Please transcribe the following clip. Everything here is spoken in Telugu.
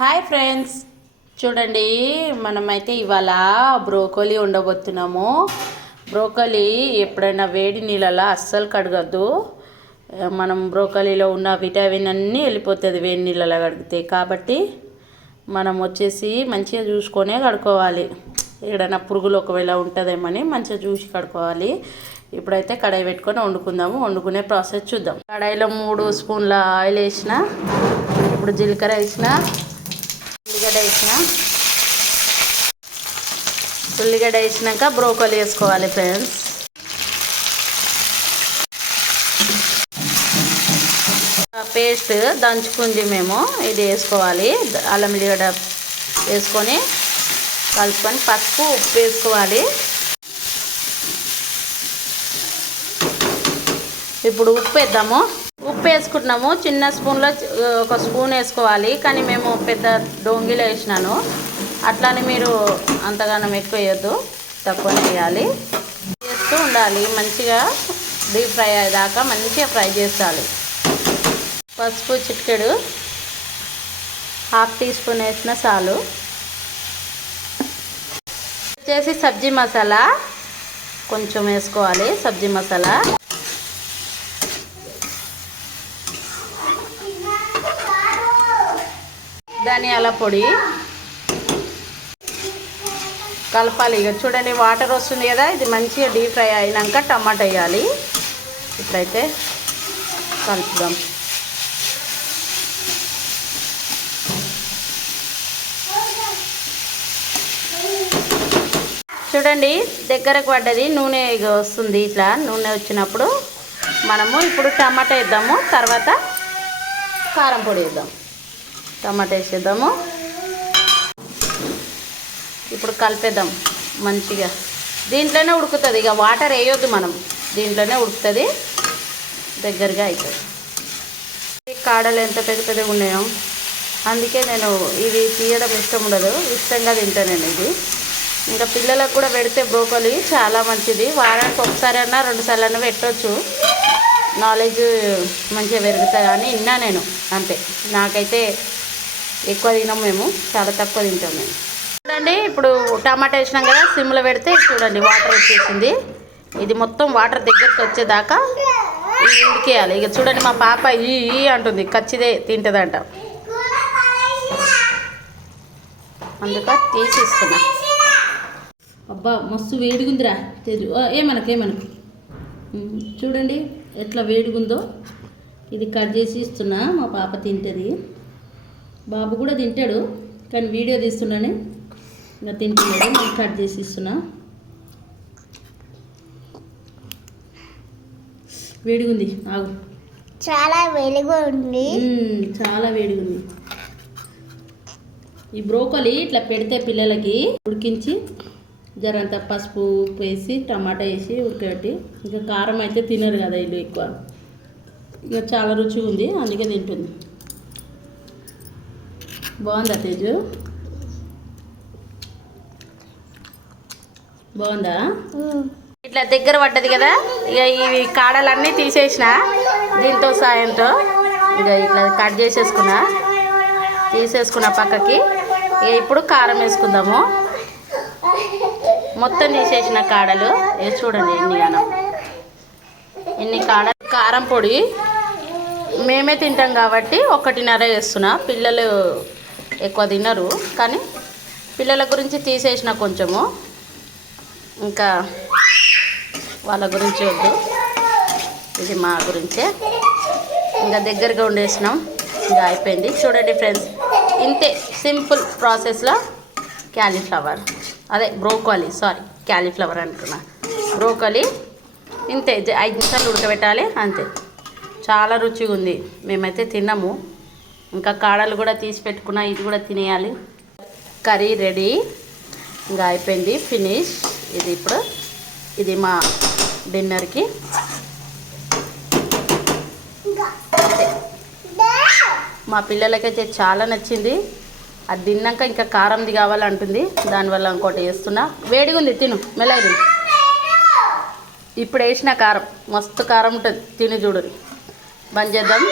హాయ్ ఫ్రెండ్స్, చూడండి మనమైతే ఇవాళ బ్రోకోలీ ఉండబోతున్నాము. బ్రోకోలీ ఎప్పుడైనా వేడి నీళ్ళలో అస్సలు కడగద్దు. మనం బ్రోకోలీలో ఉన్న విటమిన్ అన్నీ వెళ్ళిపోతుంది వేడి నీళ్ళలో కడిగితే. కాబట్టి మనం వచ్చేసి మంచిగా చూసుకొనే కడుక్కోవాలి. ఏడైనా పురుగులు ఒకవేళ ఉంటుందేమని మంచిగా చూసి కడుక్కోవాలి. ఇప్పుడైతే కడాయి పెట్టుకొని వండుకుందాము. వండుకునే ప్రాసెస్ చూద్దాం. కడాయిలో 3 స్పూన్ల ఆయిల్ వేసిన, ఇప్పుడు జీలకర్ర వేసిన, ఉల్లిగడ్డ వేసినాక బ్రోకోలీ వేసుకోవాలి ఫ్రెండ్స్. పేస్ట్ దంచుకుంది మేము, ఇది వేసుకోవాలి. అల్లం ఉల్లిగడ్డ వేసుకొని కలుపుకొని పసుపు ఉప్పు వేసుకోవాలి. ఇప్పుడు ఉప్పు వేద్దాము. ఉప్పు వేసుకుంటున్నాము. చిన్న స్పూన్లో 1 స్పూన్ వేసుకోవాలి, కానీ మేము పెద్ద డోంగిలో వేసినాను. అట్లానే మీరు అంతగానం ఎక్కువ వేయద్దు, తక్కువనే వేయాలి. చేస్తూ ఉండాలి. మంచిగా డీప్ ఫ్రై అయ్యేదాకా మంచిగా ఫ్రై చేయాలి. పసుపు చిటికెడు, 1/2 టీ స్పూన్ వేసిన చాలు. వచ్చేసి సబ్జీ మసాలా కొంచెం వేసుకోవాలి. సబ్జీ మసాలా, ధనియాల పొడి కలపాలి. ఇక చూడండి వాటర్ వస్తుంది కదా, ఇది మంచిగా డీప్ ఫ్రై అయినాక టమాటా వేయాలి. ఇప్పుడైతే కలుపుదాం. చూడండి దగ్గరకు పడ్డది, నూనె వస్తుంది. ఇట్లా నూనె వచ్చినప్పుడు మనము ఇప్పుడు టమాటా వేద్దాము. తర్వాత కారం పొడి వేద్దాం. టమాటా వేసేద్దాము. ఇప్పుడు కలిపేద్దాం మంచిగా. దీంట్లోనే ఉడుకుతుంది, ఇక వాటర్ వేయొద్దు మనం, దీంట్లోనే ఉడుకుతుంది, దగ్గరగా అవుతుంది. కాడలు ఎంత పెద్ద పెద్దగా ఉన్నాయో, అందుకే నేను ఇది తీయడం ఇష్టం ఉండదు, ఇష్టంగా తింటాను నేను ఇది. ఇంకా పిల్లలకు కూడా పెడితే బ్రోకోలీ చాలా మంచిది. వారానికి 1 సారి అన్నా 2 సార్లు అన్నా పెట్టవచ్చు. నాలెడ్జ్ మంచిగా పెరుగుతుంది అని విన్నా నేను. అంతే, నాకైతే ఎక్కువ తినాం మేము, చాలా తక్కువ తింటాం మేము. చూడండి ఇప్పుడు టమాటా వేసినాం కదా, సిమ్లో పెడితే చూడండి వాటర్ వచ్చేసింది. ఇది మొత్తం వాటర్ దగ్గరికి వచ్చేదాకా ఇది ఉడికేయాలి. ఇక చూడండి మా పాప ఈ అంటుంది, ఖచ్చితే తింటుందంట, అందుక తీసిస్తున్నా. అబ్బా మస్తు వేడిగుందిరా తెజు, ఏమనకు చూడండి ఎట్లా వేడిగుందో. ఇది కట్ చేసి ఇస్తున్నా, మా పాప తింటుంది. బాబు కూడా తింటాడు, కానీ వీడియో తీస్తున్నాను, ఇంకా తింటున్నాడు. నేను కట్ చేసి ఇస్తున్నా. వేడిగా ఉంది, ఆగు. చాలా వేడిగా ఉంది, చాలా వేడిగా ఉంది. ఈ బ్రోకోలీ ఇట్లా పెడితే పిల్లలకి ఉడికించి జరంత పసుపు ఉప్పు వేసి టమాటా వేసి ఉడకబెట్టి, ఇంకా కారం అయితే తినరు కదా వీళ్ళు ఎక్కువ, ఇక చాలా రుచిగా ఉంది, అందుకే తింటుంది. బాగుందా తేజు? బాగుందా? ఇట్లా దగ్గర పడ్డది కదా, ఇక ఈ కాడలన్నీ తీసేసిన దీంతో సాయంతో, ఇక ఇట్లా కట్ తీసేసుకున్నా పక్కకి. ఇక ఇప్పుడు కారం వేసుకుందాము. మొత్తం తీసేసిన కాడలు చూడండి ఎన్ని కాడలు. కారం పొడి మేమే తింటాం కాబట్టి 1.5 వేస్తున్నా. పిల్లలు ఎక్కువ తినరు, కానీ పిల్లల గురించి తీసేసిన కొంచెము, ఇంకా వాళ్ళ గురించి వద్దు, ఇది మా గురించే. ఇంకా దగ్గరగా వండేసినాం, ఇంకా అయిపోయింది. చూడండి ఫ్రెండ్స్, ఇంతే సింపుల్ ప్రాసెస్లో క్యాలీఫ్లవర్, అదే బ్రోకోలీ, క్యాలీఫ్లవర్ అంటున్నా, బ్రోకోలీ ఇంతే. 5 నిమిషాలు ఉడకబెట్టాలి, అంతే. చాలా రుచిగా ఉంది, మేమైతే తిన్నాము. ఇంకా కాడలు కూడా తీసి పెట్టుకున్నా, ఇది కూడా తినేయాలి. కర్రీ రెడీ, ఇంకా అయిపోయింది, ఫినిష్. ఇది ఇప్పుడు ఇది మా డిన్నర్కి. మా పిల్లలకైతే చాలా నచ్చింది. అది తిన్నాక ఇంకా కారంది కావాలంటుంది, దానివల్ల ఇంకోటి వేస్తున్నా. వేడిగా ఉంది, తిను మెల్లగా. ఇప్పుడు వేసిన కారం మస్తు కారం ఉంటుంది, తిని చూడు. బంద్ చేద్దాం.